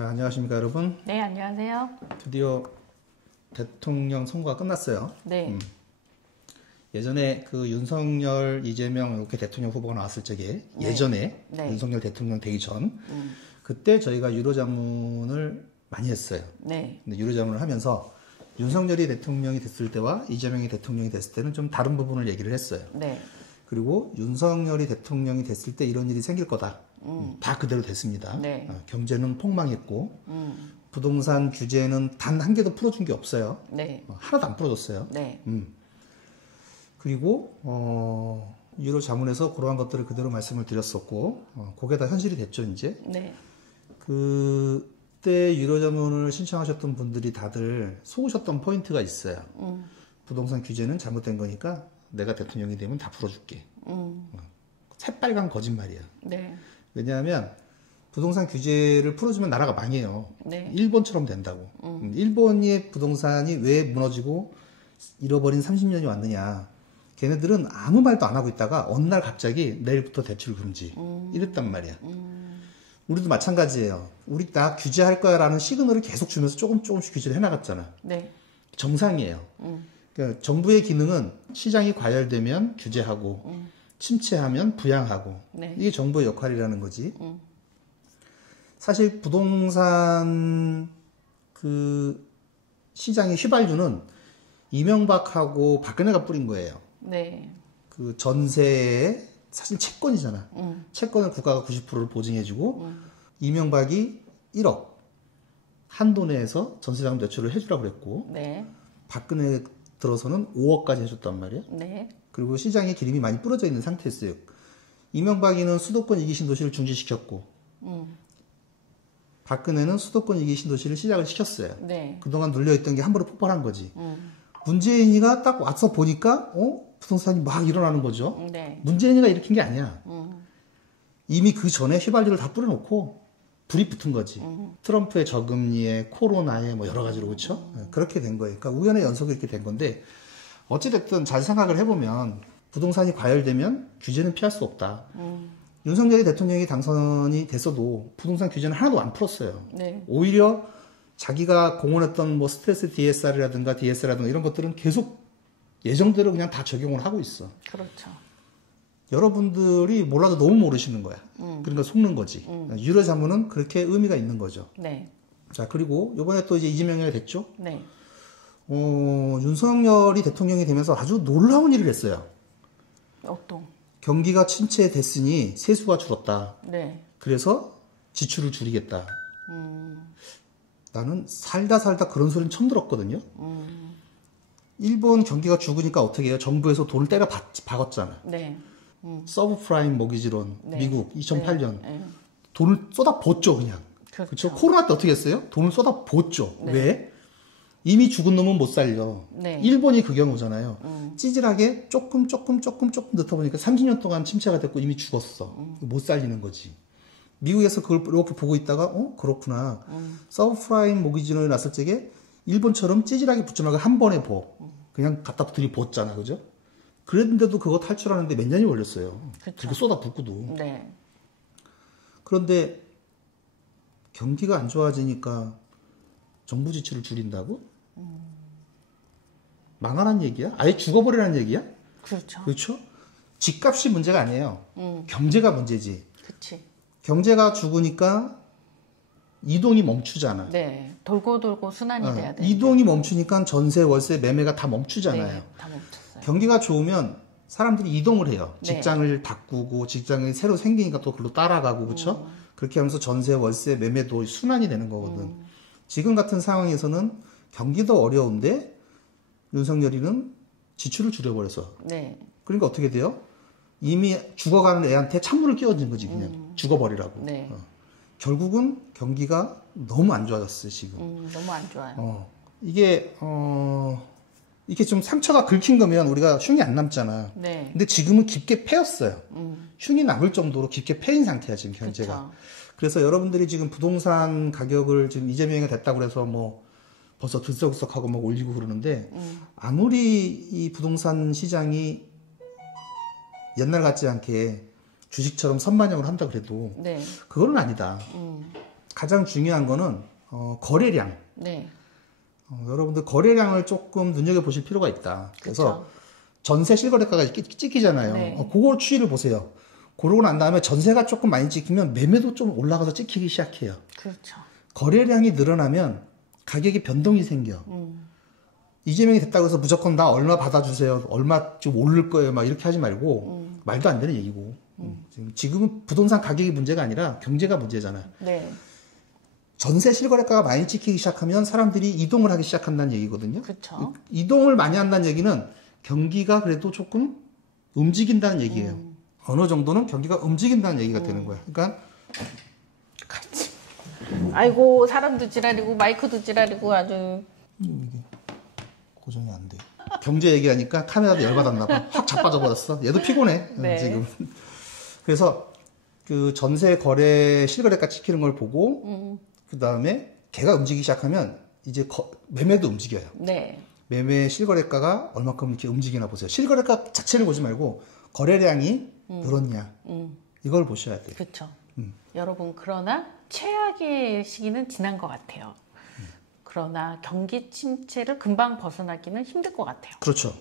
자, 안녕하십니까 여러분. 네, 안녕하세요. 드디어 대통령 선거가 끝났어요. 네. 예전에 그 윤석열, 이재명 이렇게 대통령 후보가 나왔을 적에 예전에 윤석열 대통령 되기 전 그때 저희가 유로자문을 많이 했어요. 네. 근데 유로자문을 하면서 윤석열이 대통령이 됐을 때와 이재명이 대통령이 됐을 때는 좀 다른 부분을 얘기를 했어요. 네. 그리고 윤석열이 대통령이 됐을 때 이런 일이 생길 거다. 다 그대로 됐습니다. 네. 경제는 폭망했고 부동산 규제는 단 한 개도 풀어준 게 없어요. 네. 하나도 안 풀어줬어요. 네. 그리고 유로 자문에서 그러한 것들을 그대로 말씀을 드렸었고 그게 다 현실이 됐죠 이제. 네. 그때 유로 자문을 신청하셨던 분들이 다들 속으셨던 포인트가 있어요. 부동산 규제는 잘못된 거니까 내가 대통령이 되면 다 풀어줄게. 새빨간 거짓말이야. 네. 왜냐하면 부동산 규제를 풀어주면 나라가 망해요. 네. 일본처럼 된다고. 일본의 부동산이 왜 무너지고 잃어버린 30년이 왔느냐. 걔네들은 아무 말도 안 하고 있다가 어느 날 갑자기 내일부터 대출 금지. 이랬단 말이야. 우리도 마찬가지예요. 우리 나 규제할 거야 라는 시그널을 계속 주면서 조금씩 규제를 해나갔잖아. 네. 정상이에요. 그러니까 정부의 기능은 시장이 과열되면 규제하고 침체하면 부양하고 네. 이게 정부의 역할이라는 거지. 사실 부동산 그 시장의 휘발유는 이명박하고 박근혜가 뿌린 거예요. 네. 그 전세에 사실 채권이잖아. 채권을 국가가 90%를 보증해주고 이명박이 1억 한도 내에서 전세자금 대출을 해주라고 그랬고 네. 박근혜 들어서는 5억까지 해줬단 말이야. 네. 그리고 시장에 기름이 많이 뿌려져 있는 상태였어요. 이명박이는 수도권 이기 신도시를 중지시켰고 박근혜는 수도권 이기 신도시를 시작을 시켰어요. 네. 그동안 눌려있던 게 함부로 폭발한 거지. 문재인이가 딱 와서 보니까 부동산이 막 일어나는 거죠. 네. 문재인이가 일으킨 게 아니야. 이미 그 전에 휘발유를 다 뿌려놓고 불이 붙은 거지. 트럼프의 저금리에 코로나에 뭐 여러 가지로 그렇죠. 그렇게 된 거예요. 그러니까 우연의 연속이 이렇게 된 건데 어찌됐든 잘 생각을 해보면 부동산이 과열되면 규제는 피할 수 없다. 윤석열이 대통령이 당선이 됐어도 부동산 규제는 하나도 안 풀었어요. 네. 오히려 자기가 공언했던 뭐 스트레스 DSR이라든가 DS라든가 이런 것들은 계속 예정대로 그냥 다 적용을 하고 있어. 그렇죠. 여러분들이 몰라도 너무 모르시는 거야. 그러니까 속는 거지. 유로 자문은 그렇게 의미가 있는 거죠. 네. 자, 그리고 이번에 또 이제 이재명이 됐죠. 네. 윤석열이 대통령이 되면서 아주 놀라운 일을 했어요. 어떤? 경기가 침체됐으니 세수가 줄었다. 네. 그래서 지출을 줄이겠다. 나는 살다 그런 소리는 처음 들었거든요. 일본 경기가 죽으니까 어떻게 해요? 정부에서 돈을 때려 박았잖아. 네. 서브프라임 모기지론, 네. 미국 2008년. 네. 돈을 쏟아붓죠, 그냥. 그렇죠. 코로나 때 어떻게 했어요? 돈을 쏟아붓죠. 네. 왜? 이미 죽은 놈은 못 살려. 네. 일본이 그 경우잖아요. 찌질하게 조금 넣다 보니까 30년 동안 침체가 됐고 이미 죽었어. 못 살리는 거지. 미국에서 그걸 이렇게 보고 있다가 그렇구나. 서브프라임 모기지론이 났을 적에 일본처럼 찌질하게 붙지 말고 한 번에 그냥 갖다 들이붓잖아. 그죠? 그랬는데도 그거 탈출하는데 몇 년이 걸렸어요. 그쵸. 그렇게 쏟아붓고도. 네. 그런데 경기가 안 좋아지니까 정부 지출을 줄인다고? 망하란 얘기야? 아예 죽어버리라는 얘기야? 그렇죠. 그렇죠? 집값이 문제가 아니에요. 경제가 문제지. 그치. 경제가 죽으니까 이동이 멈추잖아. 네. 돌고 순환이 돼야 돼. 이동이 멈추니까 전세, 월세, 매매가 다 멈추잖아요. 네. 다 멈췄어요. 경기가 좋으면 사람들이 이동을 해요. 네. 직장을 바꾸고 직장이 새로 생기니까 또 그걸로 따라가고 그렇죠? 그렇게 하면서 전세, 월세, 매매도 순환이 되는 거거든. 지금 같은 상황에서는 경기도 어려운데 윤석열이는 지출을 줄여버려서. 네. 그러니까 어떻게 돼요? 이미 죽어가는 애한테 찬물을 끼얹은 거지 그냥. 죽어버리라고. 네. 결국은 경기가 너무 안 좋아졌어요 지금. 너무 안 좋아요. 이게 좀 상처가 긁힌 거면 우리가 흉이 안 남잖아. 네. 근데 지금은 깊게 패였어요. 흉이 남을 정도로 깊게 패인 상태야 지금 경제가. 그쵸. 그래서 여러분들이 지금 부동산 가격을 지금 이재명이 됐다고 그래서 뭐 벌써 들썩들썩하고 막 올리고 그러는데 아무리 이 부동산 시장이 옛날 같지 않게 주식처럼 선반영을 한다 그래도 네. 그거는 아니다. 가장 중요한 거는 거래량. 네. 여러분들 거래량을 조금 눈여겨보실 필요가 있다. 그래서 그쵸. 전세 실거래가가 찍히잖아요. 네. 그거 추이를 보세요. 그러고 난 다음에 전세가 조금 많이 찍히면 매매도 좀 올라가서 찍히기 시작해요. 그렇죠. 거래량이 늘어나면 가격이 변동이 생겨. 이재명이 됐다고 해서 무조건 나 얼마 받아주세요. 얼마 좀 오를 거예요. 막 이렇게 하지 말고 말도 안 되는 얘기고. 지금은 부동산 가격이 문제가 아니라 경제가 문제잖아요. 네. 전세 실거래가가 많이 찍히기 시작하면 사람들이 이동을 하기 시작한다는 얘기거든요. 그렇죠. 이동을 많이 한다는 얘기는 경기가 그래도 조금 움직인다는 얘기예요. 어느 정도는 경기가 움직인다는 얘기가 되는 거예요. 그러니까 같이. 아이고 사람도 지랄이고 마이크도 지랄이고 아주. 이게 고정이 안 돼. 경제 얘기하니까 카메라도 열받았나 봐. 확 자빠져 버렸어. 얘도 피곤해. 네. 지금. 그래서 그 전세 거래 실거래가 찍히는 걸 보고 그 다음에 걔가 움직이기 시작하면 이제 매매도 움직여요. 네. 매매 실거래가가 얼마큼 이렇게 움직이나 보세요. 실거래가 자체를 보지 말고 거래량이 늘었냐 이걸 보셔야 돼요. 그렇죠. 여러분 그러나 최악의 시기는 지난 것 같아요. 그러나 경기 침체를 금방 벗어나기는 힘들 것 같아요. 그렇죠.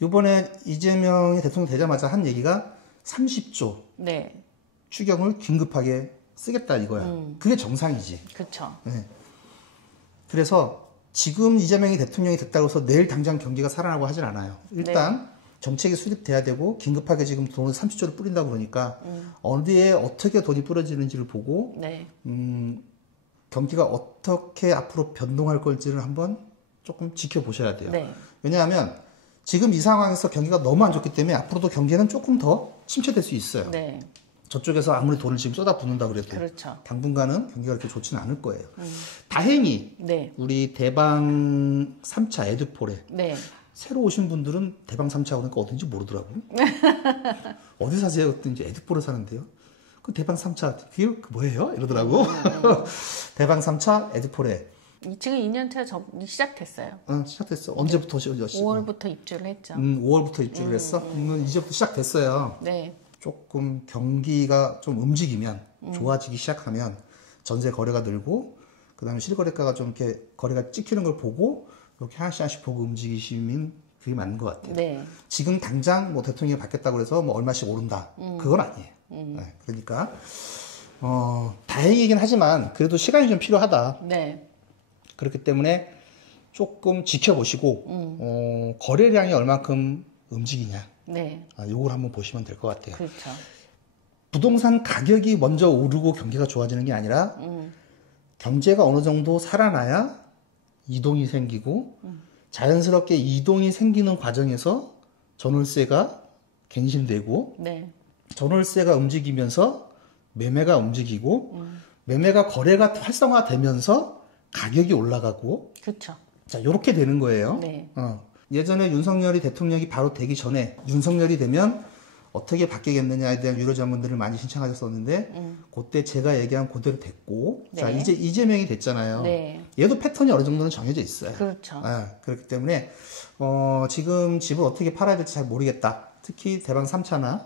이번에 이재명이 대통령 되자마자 한 얘기가 30조 네. 추경을 긴급하게 쓰겠다 이거야. 그게 정상이지. 그렇죠. 네. 그래서 지금 이재명이 대통령이 됐다고 해서 내일 당장 경기가 살아나고 하진 않아요. 일단 정책이 수립돼야 되고 긴급하게 지금 돈을 30조를 뿌린다고 그러니까 어디에 어떻게 돈이 뿌려지는지를 보고 네. 경기가 어떻게 앞으로 변동할 건지를 한번 조금 지켜보셔야 돼요. 네. 왜냐하면 지금 이 상황에서 경기가 너무 안 좋기 때문에 앞으로도 경기는 조금 더 침체될 수 있어요. 네. 저쪽에서 아무리 돈을 지금 쏟아붓는다 그래도 그렇죠. 당분간은 경기가 그렇게 좋지는 않을 거예요. 다행히 네. 우리 대방 3차 에드폴에 네. 새로 오신 분들은 대방 3차 오니까 어딘지 모르더라고요. 어디 사세요? 그랬더니 이제 에드폴을 사는데요. 그 대방 3차 그게 뭐예요? 이러더라고. 대방 3차 에드폴에 지금 2년차 시작됐어요. 시작됐어. 언제부터? 5월부터 입주를 했죠. 5월부터 입주를 했어? 이제부터 시작됐어요. 네. 조금 경기가 좀 움직이면 좋아지기 시작하면 전세 거래가 늘고 그다음에 실거래가가 좀 이렇게 거래가 찍히는 걸 보고 이렇게 하나씩 보고 움직이시면 그게 맞는 것 같아요. 네. 지금 당장 뭐 대통령이 바뀌었다고 해서 뭐 얼마씩 오른다. 그건 아니에요. 네, 그러니까 다행이긴 하지만 그래도 시간이 좀 필요하다. 네. 그렇기 때문에 조금 지켜보시고 거래량이 얼만큼 움직이냐. 네. 요걸 한번 보시면 될 것 같아요. 그렇죠. 부동산 가격이 먼저 오르고 경기가 좋아지는 게 아니라 경제가 어느 정도 살아나야 이동이 생기고 자연스럽게 이동이 생기는 과정에서 전월세가 갱신되고 네. 전월세가 움직이면서 매매가 움직이고 매매가 거래가 활성화되면서 가격이 올라가고 그렇죠. 자 이렇게 되는 거예요. 네. 예전에 윤석열이 대통령이 바로 되기 전에 윤석열이 되면 어떻게 바뀌겠느냐에 대한 유료 자문들을 많이 신청하셨었는데 그때 제가 얘기한 그대로 됐고 네. 자 이제 이재명이 됐잖아요. 네. 얘도 패턴이 어느 정도는 정해져 있어요. 그렇죠. 그렇기 때문에 지금 집을 어떻게 팔아야 될지 잘 모르겠다. 특히 대방 3차나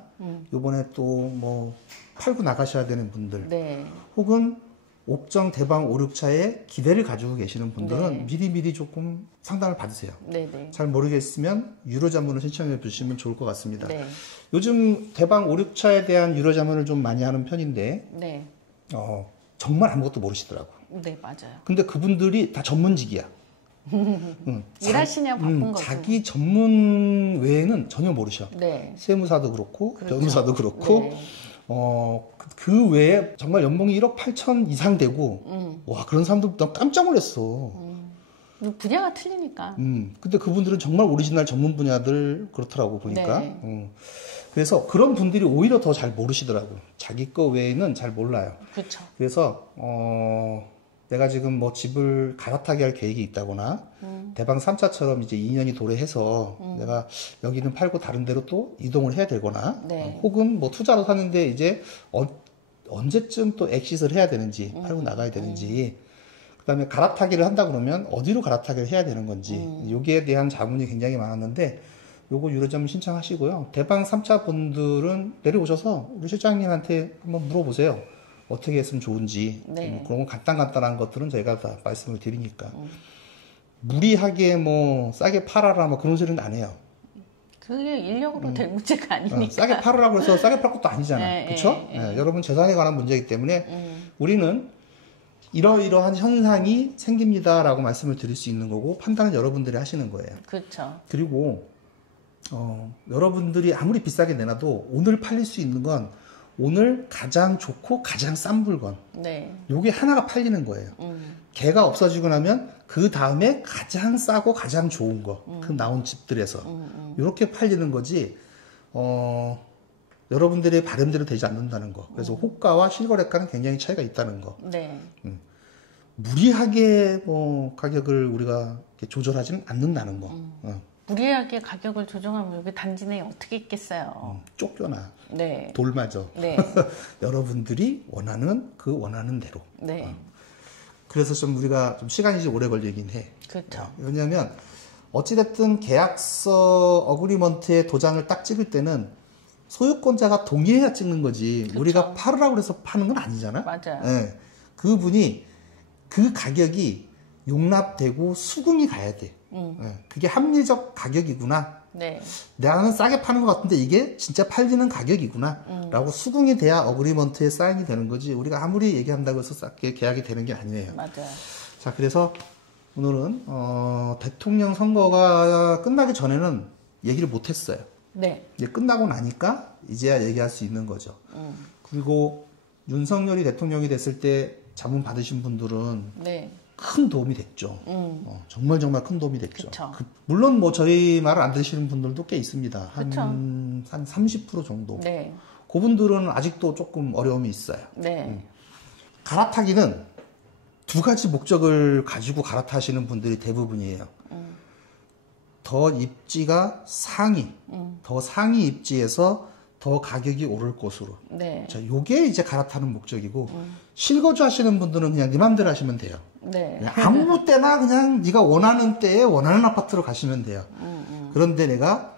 요번에 또 뭐 팔고 나가셔야 되는 분들 네. 혹은 옥정 대방 5, 6차에 기대를 가지고 계시는 분들은 네. 미리 조금 상담을 받으세요. 네네. 잘 모르겠으면 유료 자문을 신청해 주시면 좋을 것 같습니다. 네. 요즘 대방 5, 6차에 대한 유료 자문을 좀 많이 하는 편인데 네. 정말 아무것도 모르시더라고. 네, 맞아요. 근데 그분들이 다 전문직이야. 일하시냐 바쁜 거죠. 자기 전문 외에는 전혀 모르셔. 네. 세무사도 그렇고 그렇죠. 변호사도 그렇고 네. 그 외에 정말 연봉이 1억 8천 이상 되고 와 그런 사람들 난 깜짝 놀랐어. 분야가 틀리니까. 근데 그분들은 정말 오리지널 전문 분야들 그렇더라고 보니까. 네. 그래서 그런 분들이 오히려 더 잘 모르시더라고. 자기 거 외에는 잘 몰라요. 그렇죠. 그래서 내가 지금 뭐 집을 갈아타게 할 계획이 있다거나 대방 3차처럼 이제 2년이 도래해서 내가 여기는 팔고 다른 데로 또 이동을 해야 되거나 네. 혹은 뭐 투자로 사는데 이제 언제쯤 또 엑싯을 해야 되는지 팔고 나가야 되는지 그다음에 갈아타기를 한다 그러면 어디로 갈아타기를 해야 되는 건지 여기에 대한 자문이 굉장히 많았는데 요거 유료자문 신청하시고요. 대방 3차 분들은 내려오셔서 우리 실장님한테 한번 물어보세요. 어떻게 했으면 좋은지 네. 그런 건 간단한 것들은 저희가 다 말씀을 드리니까 무리하게 뭐 싸게 팔아라 뭐 그런 소리는 안 해요. 그게 인력으로 될 문제가 아니니까. 싸게 팔으라고 해서 싸게 팔 것도 아니잖아. 네, 그렇죠? 네. 여러분 재산에 관한 문제이기 때문에 우리는 이러이러한 현상이 생깁니다라고 말씀을 드릴 수 있는 거고 판단은 여러분들이 하시는 거예요. 그렇죠. 그리고 여러분들이 아무리 비싸게 내놔도 오늘 팔릴 수 있는 건 오늘 가장 좋고 가장 싼 물건. 네. 요게 하나가 팔리는 거예요. 걔가 없어지고 나면 그 다음에 가장 싸고 가장 좋은 거. 그 나온 집들에서. 이렇게 팔리는 거지. 여러분들의 바람대로 되지 않는다는 거. 그래서 호가와 실거래가는 굉장히 차이가 있다는 거. 네. 무리하게 뭐 가격을 우리가 이렇게 조절하지는 않는다는 거. 무리하게 가격을 조정하면 여기 단지 내에 어떻게 있겠어요. 쫓겨나. 네. 돌 맞아. 네. 여러분들이 원하는 그 원하는 대로. 네. 그래서 좀 우리가 좀 시간이 좀 오래 걸리긴 해. 그렇죠. 왜냐하면 어찌됐든 계약서 어그리먼트에 도장을 딱 찍을 때는 소유권자가 동의해야 찍는 거지. 그쵸. 우리가 팔으라고 해서 파는 건 아니잖아. 맞아요. 네. 그분이 그 가격이 용납되고 수긍이 가야 돼. 네. 그게 합리적 가격이구나. 네. 나는 싸게 파는 것 같은데 이게 진짜 팔리는 가격이구나. 라고 수긍이 돼야 어그리먼트에 사인이 되는 거지. 우리가 아무리 얘기한다고 해서 싸게 계약이 되는 게 아니에요. 맞아요. 자, 그래서 오늘은 대통령 선거가 끝나기 전에는 얘기를 못 했어요. 네. 이제 끝나고 나니까 이제야 얘기할 수 있는 거죠. 그리고 윤석열이 대통령이 됐을 때 자문 받으신 분들은 네. 큰 도움이 됐죠. 정말 큰 도움이 됐죠. 그쵸. 물론 뭐 저희 말을 안 들으시는 분들도 꽤 있습니다. 그쵸. 한 30% 정도. 네. 그분들은 아직도 조금 어려움이 있어요. 네. 갈아타기는 두 가지 목적을 가지고 갈아타시는 분들이 대부분이에요. 더 입지가 상위, 더 상위 입지에서 더 가격이 오를 곳으로. 네. 자, 요게 이제 갈아타는 목적이고 실거주 하시는 분들은 그냥 네 맘대로 하시면 돼요. 네. 그냥 아무 때나 그냥 네가 원하는 때에 원하는 아파트로 가시면 돼요. 그런데 내가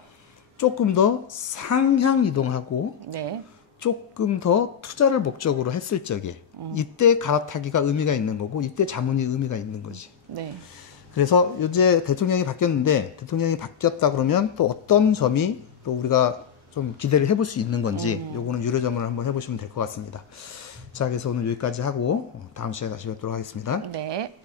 조금 더 상향 이동하고 네. 조금 더 투자를 목적으로 했을 적에 이때 갈아타기가 의미가 있는 거고 이때 자문이 의미가 있는 거지. 네. 그래서 이제 대통령이 바뀌었는데 대통령이 바뀌었다 그러면 또 어떤 점이 또 우리가 좀 기대를 해볼 수 있는 건지 요거는 유료점을 한번 해보시면 될 것 같습니다. 자, 그래서 오늘 여기까지 하고 다음 시간에 다시 뵙도록 하겠습니다. 네.